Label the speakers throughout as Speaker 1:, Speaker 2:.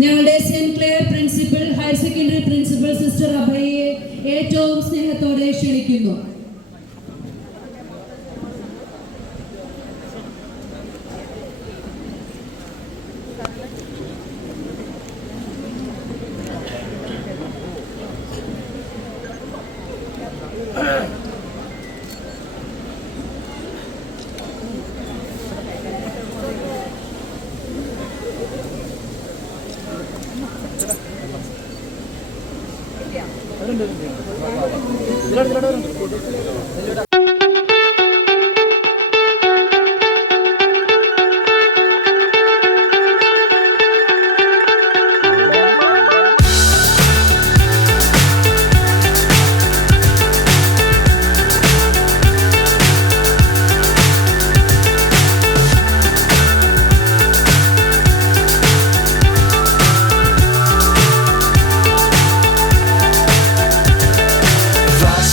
Speaker 1: ഞങ്ങളുടെ Saint Clare principal higher secondary principal sister അഭയെ ഏറ്റവും സ്നേഹത്തോടെ ക്ഷണിക്കുന്നു.
Speaker 2: Fly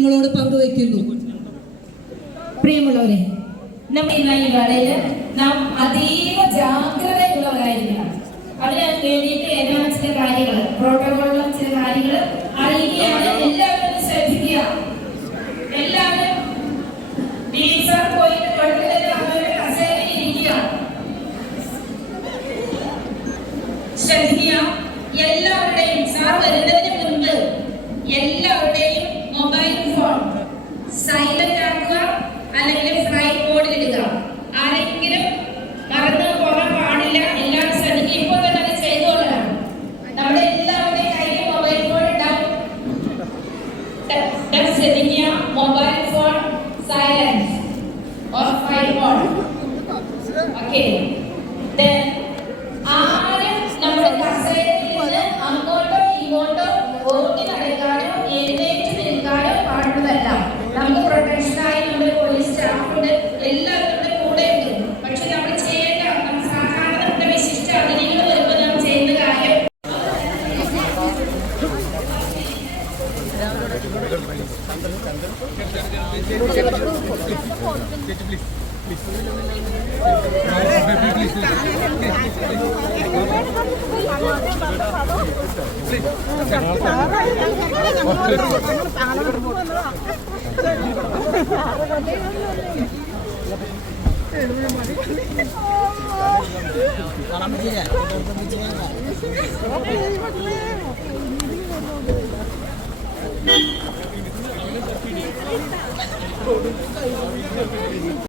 Speaker 1: നിങ്ങളോട് പങ്കുവയ്ക്കുന്നു.
Speaker 3: പ്രിയമുള്ളവരെ നമ്മൾ ഇന്ന് ഈ വേളയിൽ നാം അതീവ ജാഗ്രതയുള്ളവരായിരിക്കണം. അതിന് വേണ്ടിയിട്ട് ഏതാണ് ചില കാര്യങ്ങൾ പ്രോട്ടോകോളിലെ ചില കാര്യങ്ങൾ അറിയുകയാണ് എല്ലാവരും ശ്രദ്ധിക്കുക. എല്ലാവരും ടീച്ചർ പോയിട്ട് കുഴപ്പമില്ല അവരുടെ കസേരയിൽ ഇരിക്കുക. ശ്രദ്ധിക്കുക. എല്ലാവരുടെയും സാർ വരുന്നതിന് is in India, mobile phone, silence or five. Okay. Then Kalau begini
Speaker 4: ya, kalau.